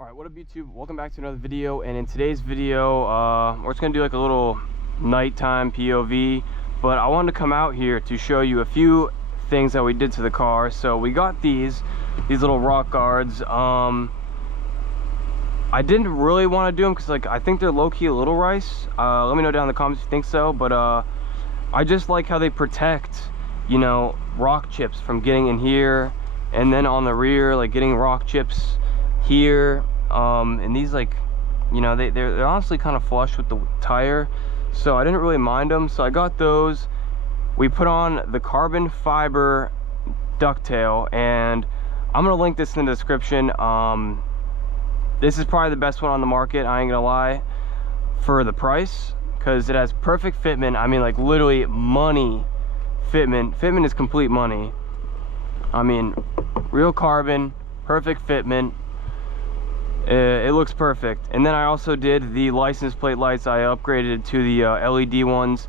Alright, what up YouTube? Welcome back to another video, and in today's video we're just gonna do like a little nighttime POV, but I wanted to come out here to show you a few things that we did to the car. So we got these little rock guards. I didn't really want to do them because like I think they're low-key a little rice. Let me know down in the comments if you think so, but I just like how they protect, you know, rock chips from getting in here, and then on the rear, like getting rock chips here. And these, like, you know, they're honestly kind of flush with the tire, so I didn't really mind them. So I got those. We put on the carbon fiber ducktail, and I'm gonna link this in the description. This is probably the best one on the market, I ain't gonna lie, for the price, because it has perfect fitment. I mean, like, literally money fitment. Fitment is complete money. I mean, real carbon, perfect fitment. It looks perfect. And then I also did the license plate lights. I upgraded to the LED ones.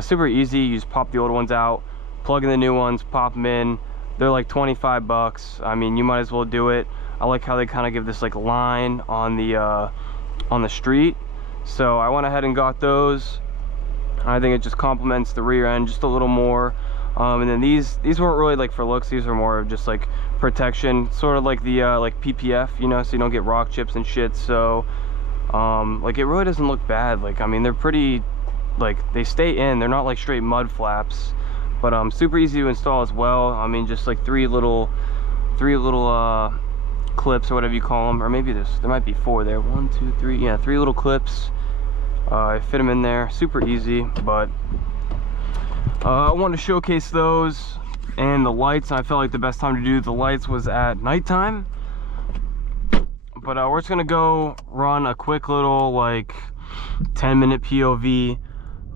Super easy. You just pop the old ones out, plug in the new ones, pop them in. They're like 25 bucks. I mean, you might as well do it. I like how they kind of give this like line on the street. So I went ahead and got those. I think it just complements the rear end just a little more. And then these weren't really like for looks. These are more of just like protection, sort of like the like PPF, you know, so you don't get rock chips and shit. So like it really doesn't look bad. Like, I mean, they're pretty, like, they stay in, they're not like straight mud flaps, but super easy to install as well. I mean, just like three little clips or whatever you call them, or maybe there might be four there. 1, 2, 3, yeah, 3 little clips. I fit them in there, super easy. But I wanted to showcase those and the lights. I felt like the best time to do the lights was at nighttime. But we're just gonna go run a quick little like 10-minute POV.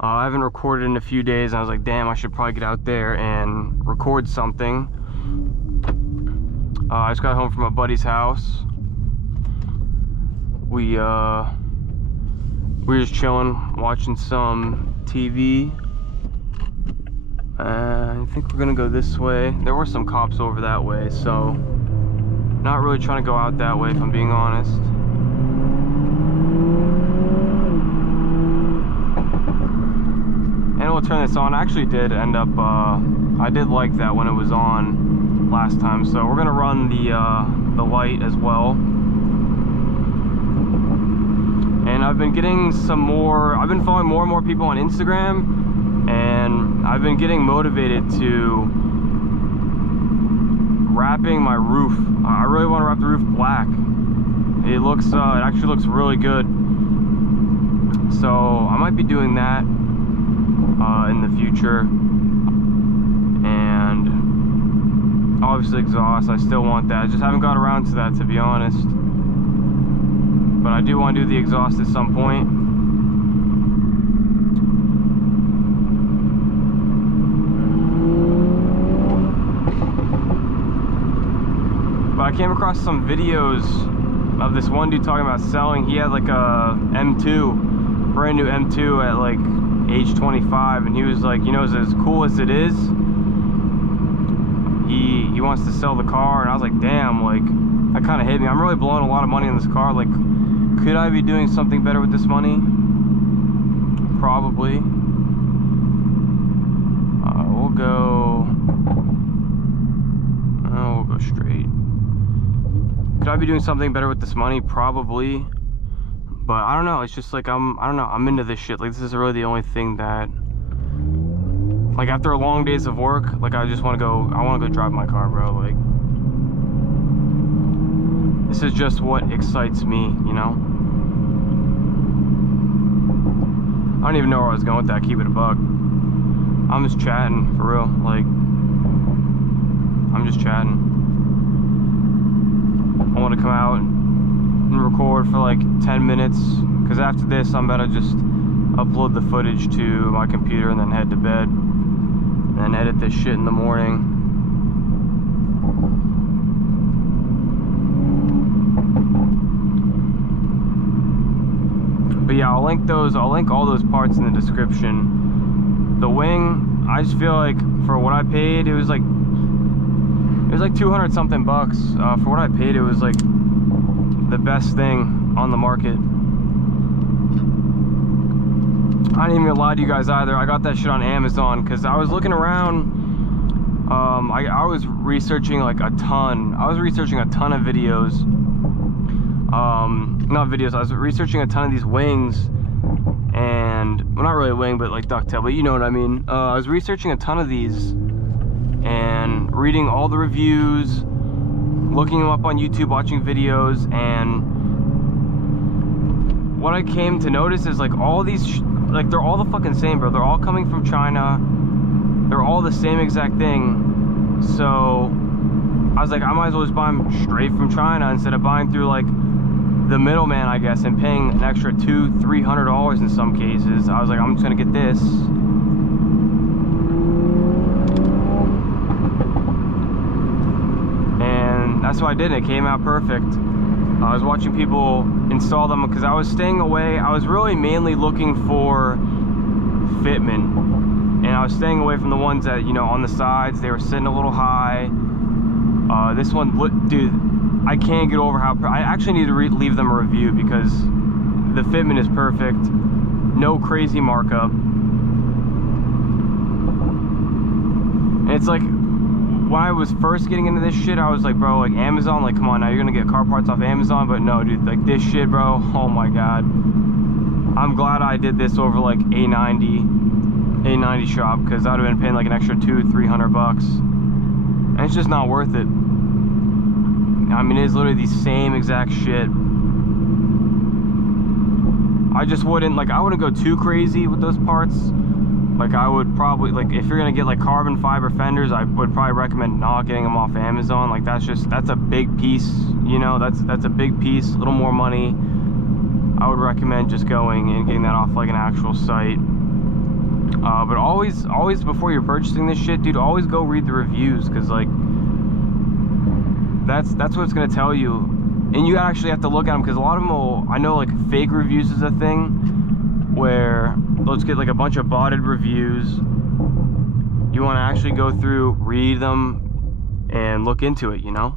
I haven't recorded in a few days, and I was like, damn, I should probably get out there and record something. I just got home from a buddy's house. We were just chilling, watching some TV. I think we're gonna go this way. There were some cops over that way, so not really trying to go out that way if I'm being honest. And we'll turn this on. I actually did end up, I did like that when it was on last time, so we're gonna run the light as well. And I've been getting I've been following more and more people on Instagram, and I've been getting motivated to wrapping my roof. I really want to wrap the roof black. It actually looks really good. So I might be doing that in the future. And obviously exhaust, I still want that. I just haven't got around to that, to be honest. But I do want to do the exhaust at some point. But I came across some videos of this one dude talking about selling. He had like a M2, brand new M2 at like age 25, and he was like, you know, as cool as it is, he wants to sell the car. And I was like, damn, like, that kind of hit me. I'm really blowing a lot of money on this car. Like, could I be doing something better with this money? Probably. We'll go straight. Could I be doing something better with this money? Probably. But I don't know. It's just like I don't know. I'm into this shit. Like, this is really the only thing that, like, after a long days of work, like, I just want to go. I want to go drive my car, bro. Like, this is just what excites me, you know? I don't even know where I was going with that. Keep it a buck. I'm just chatting, for real. Like, I'm just chatting. I want to come out and record for like 10 minutes, because after this I'm about to just upload the footage to my computer and then head to bed and then edit this shit in the morning. But yeah, I'll link all those parts in the description. The wing, I just feel like for what I paid, it was like 200 something bucks. For what I paid, it was like the the best thing on the market. I didn't even lie to you guys either. I got that shit on Amazon because I was looking around. I was researching like a ton. I was researching a ton of videos. Not videos. I was researching a ton of these wings, and well, not really a wing, but like ducktail. But you know what I mean. I was researching a ton of these and reading all the reviews, looking them up on YouTube, watching videos, and what I came to notice is like all these, like they're all the fucking same, bro. They're all coming from China. They're all the same exact thing. So I was like, I might as well just buy them straight from China instead of buying through like the middleman, I guess, and paying an extra $200-300 in some cases. I was like, I'm just gonna get this. And that's what I did. It came out perfect. I was watching people install them because I was staying away. I was really mainly looking for fitment, and I was staying away from the ones that, you know, on the sides, they were sitting a little high. This one, dude, I can't get over how I actually need to leave them a review because the fitment is perfect, no crazy markup. And it's like, when I was first getting into this shit, I was like, bro, like Amazon, like come on now, you're gonna get car parts off Amazon. But no, dude, like this shit, bro, oh my god. I'm glad I did this over like A90 shop, because I would have been paying like an extra $200-300, and it's just not worth it. I mean, it's literally the same exact shit. I just wouldn't, like, I wouldn't go too crazy with those parts. Like, I would probably, like, if you're gonna get like carbon fiber fenders, I would probably recommend not getting them off Amazon. Like, that's a big piece, you know, that's a big piece, a little more money. I would recommend just going and getting that off like an actual site. But always before you're purchasing this shit, dude, always go read the reviews, because like that's what it's gonna tell you. And you actually have to look at them, because a lot of them will, I know like fake reviews is a thing where let's get like a bunch of botted reviews. You want to actually go through, read them, and look into it, you know.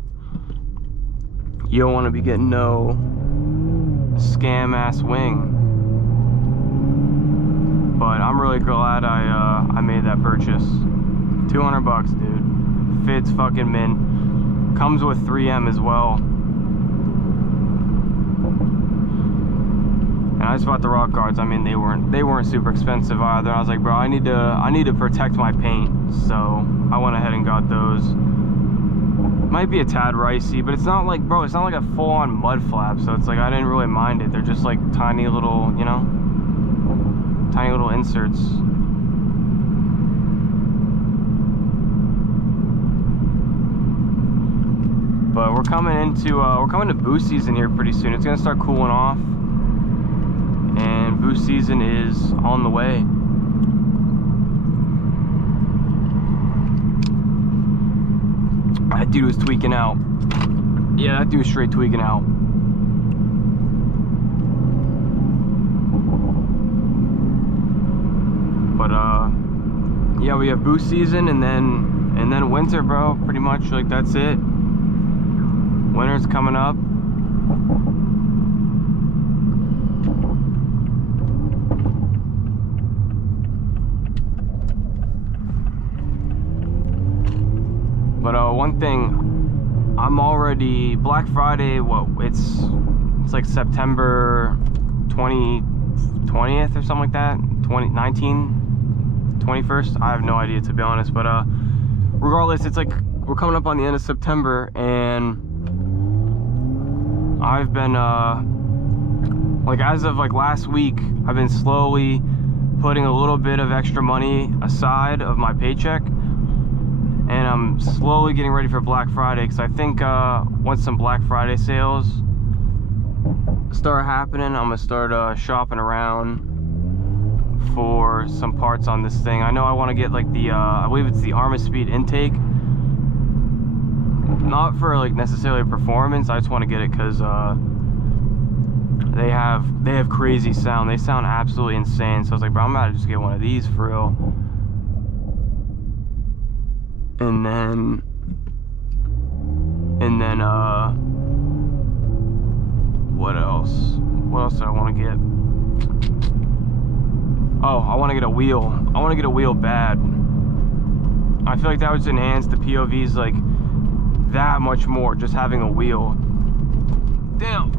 You don't want to be getting no scam ass wing. But I'm really glad I made that purchase. $200, dude. Fits fucking mint. Comes with 3M as well. And I just bought the rock guards. I mean, they weren't super expensive either. I was like, bro, I need to protect my paint, so I went ahead and got those. Might be a tad ricey, but it's not like, bro, it's not like a full-on mud flap, so it's like I didn't really mind it. They're just like tiny little, you know, tiny little inserts. But we're coming to boost season here pretty soon. It's gonna start cooling off, and boost season is on the way. That dude was tweaking out. Yeah, that dude was straight tweaking out. But yeah, we have boost season, and then winter, bro. Pretty much, like, that's it. Winter's coming up. But one thing, I'm already Black Friday. What, it's like September 20th or something like that. 21st. I have no idea, to be honest. But regardless, it's like we're coming up on the end of September, and I've been like, as of like last week, I've been slowly putting a little bit of extra money aside of my paycheck, and I'm slowly getting ready for Black Friday, because I think once some Black Friday sales start happening, I'm gonna start shopping around for some parts on this thing. I know I want to get like the I believe it's the Arma-Speed intake. Not for like necessarily performance, I just want to get it because they have crazy sound. They sound absolutely insane. So I was like, bro, I'm about to just get one of these for real. And then What else do I want to get? Oh, I want to get a wheel. I want to get a wheel bad. I feel like that would just enhance the POVs like that much more, just having a wheel. Damn.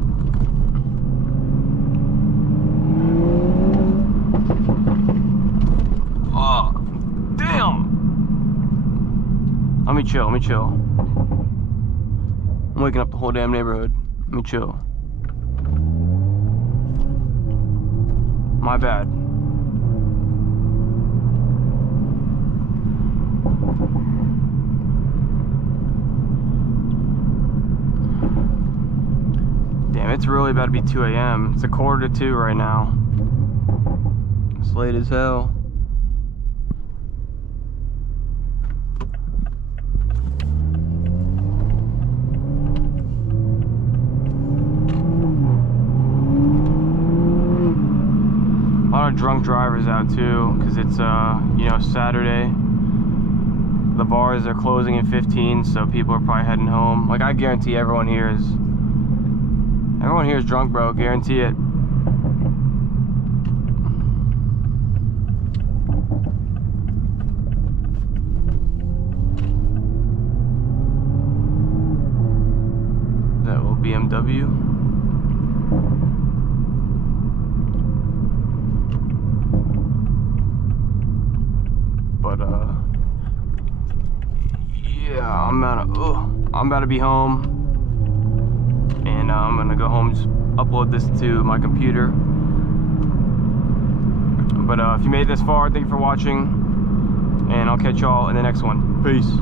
Oh, damn. Let me chill, let me chill. I'm waking up the whole damn neighborhood. Let me chill. My bad. Damn, it's really about to be 2 a.m. It's 1:45 right now. It's late as hell. A lot of drunk drivers out too, because it's you know, Saturday. The bars are closing in 15, so people are probably heading home. Like, I guarantee everyone here is drunk, bro. Guarantee it. That little BMW. But yeah, I'm about to be home, and I'm gonna go home, just upload this to my computer. But if you made it this far, thank you for watching, and I'll catch y'all in the next one. Peace.